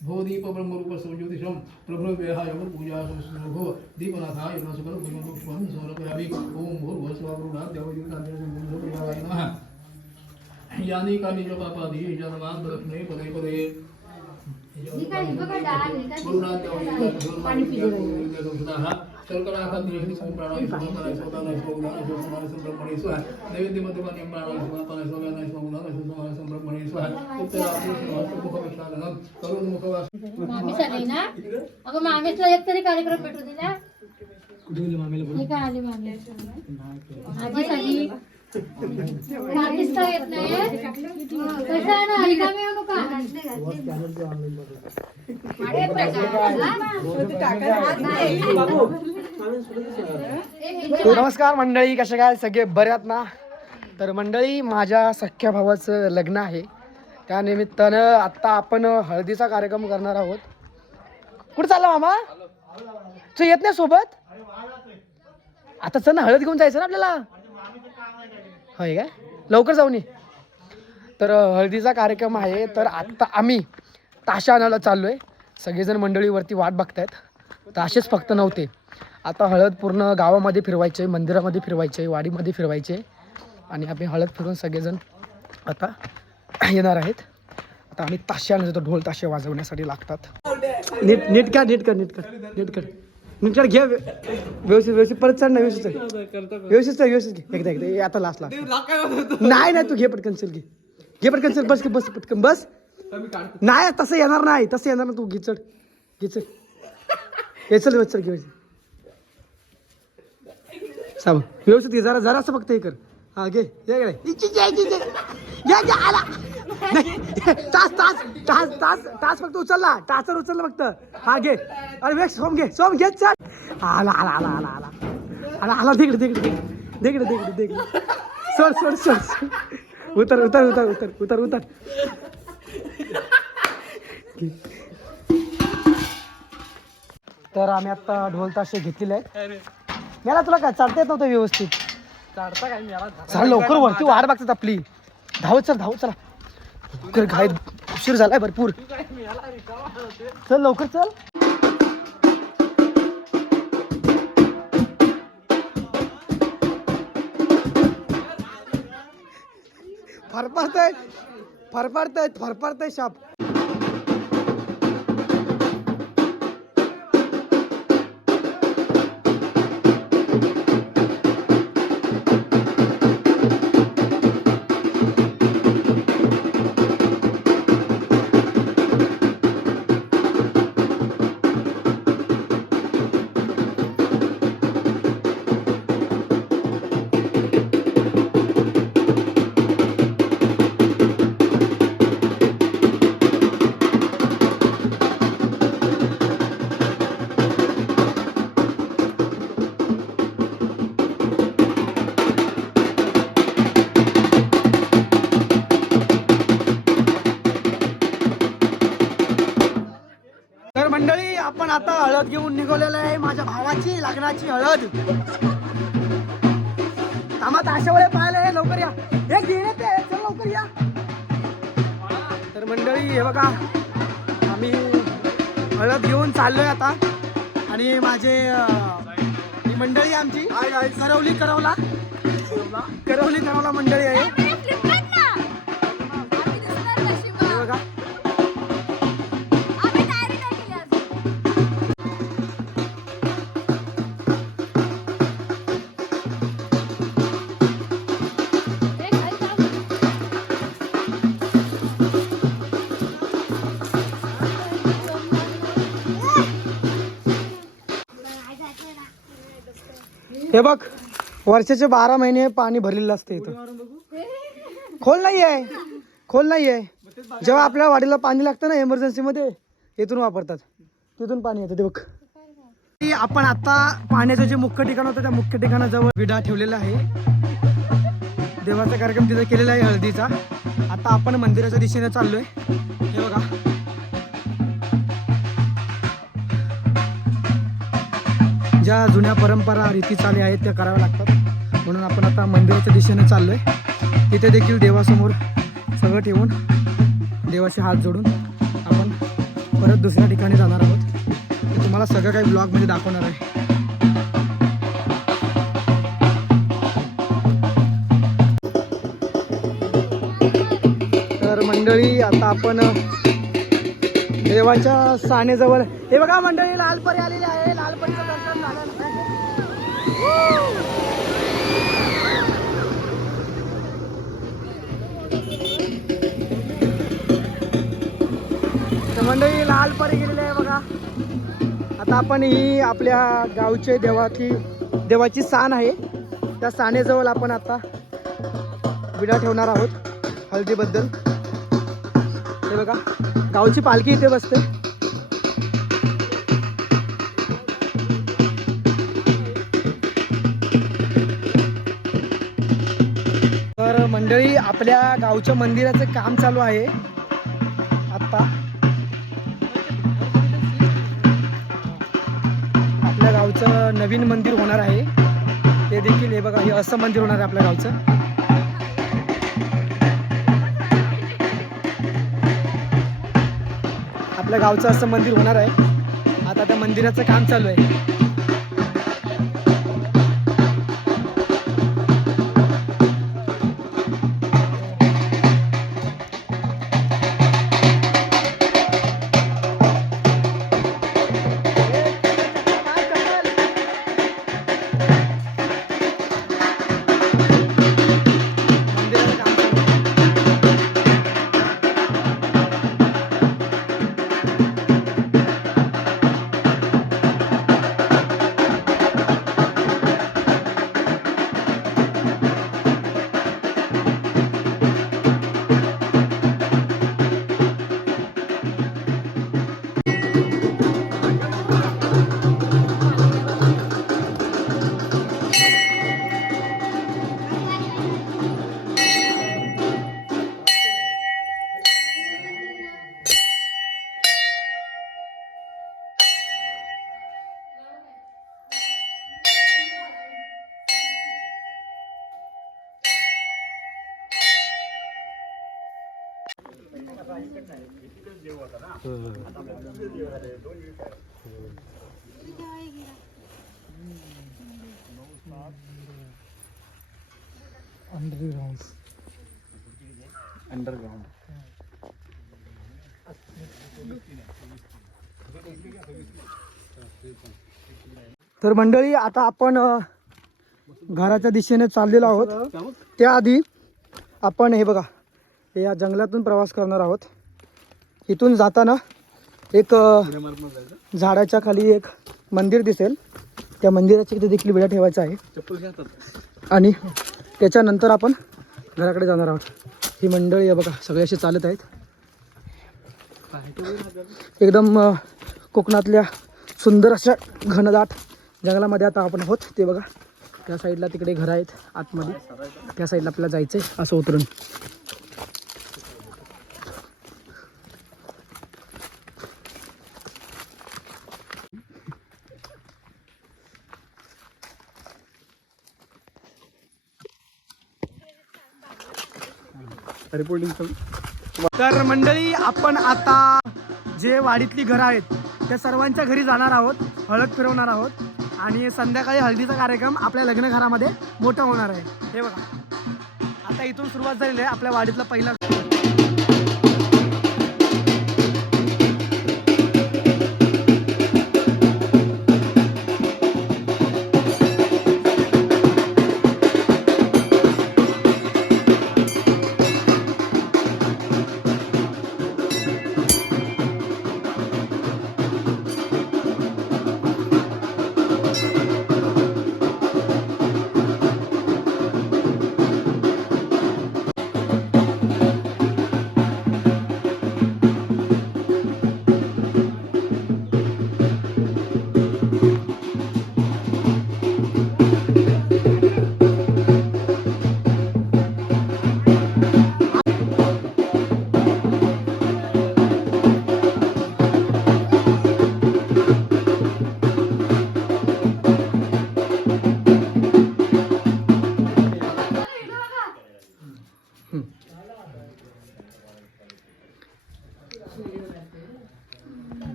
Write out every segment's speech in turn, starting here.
भो दीप ब्रह्मरूप ज्योतिषम प्रभृव्यहाय पूजा भो दीपनाथाय नमस्कार पुष्पं समर्पयामि ओम भूर्भुवस्सुवः देवयुक्ताय नमः यानि कानि च पापादि जन्मान् प्रश्ने पदे पदे अगं मामेशला एक तरी कार्यक्रम भेटू दिला आली मामी आजी साली येत नाही कसं ना रिकामी येऊ नका नमस्कार मंडळी, कशा काय सगळे बऱ्यात ना. तर मंडळी, माझ्या सख्या भावाचं लग्न आहे, त्या निमित्तानं आता आपण हळदीचा कार्यक्रम करणार आहोत. कुठं चालला मामा? तू येत नाही सोबत? आता चल ना, हळद घेऊन जायचं ना आपल्याला. होय काय, लवकर जाऊन ये. तर हळदीचा कार्यक्रम आहे, तर आत्ता आम्ही ताशा आणायला चाललो आहे. सगळेजण मंडळीवरती वाट बघतायत. ताशेच फक्त नव्हते, आता हळद पूर्ण गावामध्ये फिरवायचे, मंदिरामध्ये फिरवायचे, वाडीमध्ये फिरवायचे. आणि आम्ही हळद फिरून सगळेजण आता येणार आहेत. आता आम्ही ताशे आणायचो, ढोल ताशे वाजवण्यासाठी लागतात. नीट घे, व्यवस्थित परत चढ ना, व्यवस्थित घे. एकदा आता लास्ट नाही तू घे पटकन, घे पटकन चल, बस पटकन बस. नाही तसं येणार नाही, तू घे चढ घे साब व्यवस्थित घे, जरा असं फक्त हे कर. हा घे आला तास फक्त उचलला, टाचर उचलला फक्त. हा घे, अरे सोम घे चल. आला तिकडे सोड. उतर. तर आम्ही आता ढोल ताशे घेतलेले आहेत. मला तुला काय चालता येत नव्हतं व्यवस्थित? चालता काय चला लवकर वरती वाट बघतात आपली. धावत चला लवकर, घाई उशीर झालाय भरपूर. चल लवकर चल. फरफरताय शाप. मंडळी, आपण आता हळद घेऊन निघालेलं आहे, माझ्या भावाची लग्नाची हळद. आम्हा ताशावळे पाहिले, लवकर या. एक घेणे ते चल, लवकर या. तर मंडळी, हे बघा, आम्ही हळद घेऊन चाललोय आता. आणि माझे मंडळी आमची करवला मंडळी आहे. बघा, हे बघ, वर्षाचे 12 महिने पाणी भरलेलं असतं इथं. खोल नाही आहे. जेव्हा आपल्या वाडीला पाणी लागतं ना इमर्जन्सी मध्ये, इथून वापरतात, तिथून पाणी येतं. ते बघ, आपण आता पाण्याचं जे मुख्य ठिकाण होतं, त्या मुख्य ठिकाणाजवळ विडा ठेवलेला आहे. देवाचा कार्यक्रम तिथे केलेला आहे हळदीचा. आता आपण मंदिराच्या दिशेने चाललोय. हे बघा, ज्या जुन्या परंपरा रीती चाली आहेत त्या कराव्या लागतात, म्हणून आपण आता मंदिराच्या दिशेने चाललोय. तिथे देखील देवासमोर सगळं ठेवून, देवाचे हात जोडून आपण परत दुसऱ्या ठिकाणी जाणार आहोत. ते तुम्हाला सगळं काही ब्लॉगमध्ये दाखवणार आहे. तर मंडळी आता आपण देवाच्या सानेजवळ, हे बघा मंडळी लालपरी आलेली आहे. लालपरीचं दर्शन झालं. तर मंडळी लालपरी गेलेली आहे बघा. आता आपण ही आपल्या गावचे देवाची सान आहे. त्या सानेजवळ आपण आता विडा ठेवणार आहोत हळदीबद्दल. हे बघा गावची पालखी इथे बसते. तर मंडळी आपल्या गावच्या मंदिराचं काम चालू आहे आता. आपल्या गावचं नवीन मंदिर होणार आहे ते देखील. हे बघा हे असं मंदिर होणार आहे आपल्या गावचं. आपल्या गावचं असं मंदिर होणार आहे. आता त्या मंदिराचं काम चालू आहे. अंडरग्राउंड. तर मंडळी आता आपण घराच्या दिशेने चाललेलो आहोत. त्याआधी आपण हे बघा या जंगलातून प्रवास करणार आहोत. इथून जाताना एक झाडाच्या खाली एक मंदिर दिसेल. त्या मंदिराच्या इथे देखील विडा ठेवायचा आहे आणि त्याच्यानंतर आपण घराकडे जाणार आहोत. ही मंडळी आहे बघा सगळे असे चालत आहेत. एकदम कोकणातल्या सुंदर अशा घनदाट जंगलामध्ये आता आपण आहोत. ते बघा त्या साईडला तिकडे घरं आहेत आतमध्ये. त्या साईडला आपल्याला जायचं आहे असं उतरून. तर मंडळी आपण आता जे वाडीतली घरं आहेत त्या सर्वांच्या घरी जाणार आहोत. हळद फिरवणार आहोत आणि संध्याकाळी हळदीचा कार्यक्रम आपल्या लग्न घरामध्ये मोठा होणार आहे. हे बघा आता इथून सुरुवात झालेली आहे आपल्या वाडीतला पहिला.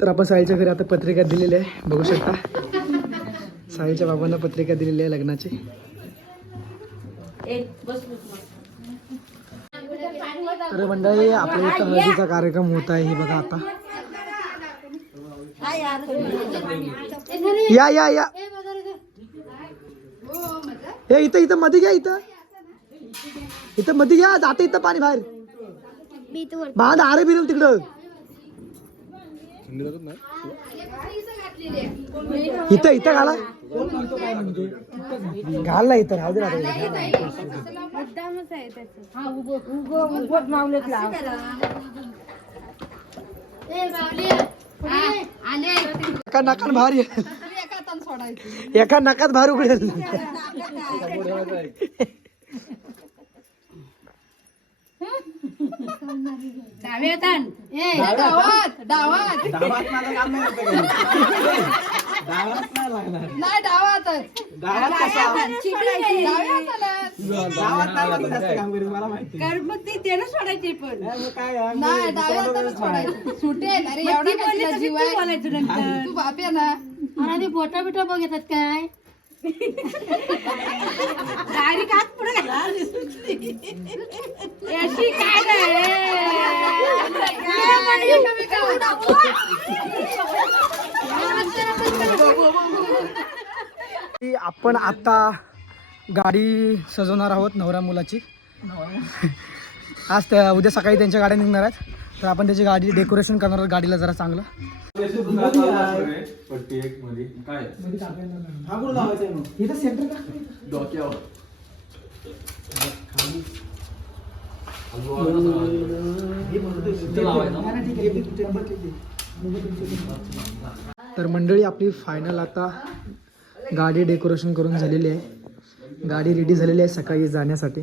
तर आपण साईच्या घरी आता पत्रिका दिलेली आहे, बघू शकता. साईच्या बाबांना पत्रिका दिलेली आहे लग्नाची. तर मंडळी आपल्या इथं हळदीचा कार्यक्रम होत आहे. हे बघा आता. या या या हे इथं इथं मध्ये घ्या. इथं मध्ये घ्या. जाते इथं पाणी बाहेर. बांध आरे बिरून तिकडं. इथं इथं घाला. घाल ना इथं. राहू दे एका नाकात बाहेर ये. एका नाकात बाहेर उघडेल. बोटा बिटा बघतात काय गाडी का पुढे अशी आपण आता गाडी सजवणार आहोत नवरा मुलाची. आज उद्या सकाळी त्यांच्या गाड्या निघणार आहेत. तर आपण त्याची गाडी डेकोरेशन करणार आहोत गाडीला जरा चांगलं. तर मंडळी आपली फायनल आता गाडी डेकोरेशन करून झालेली आहे. गाडी रेडी झालेली आहे सकाळी जाण्यासाठी.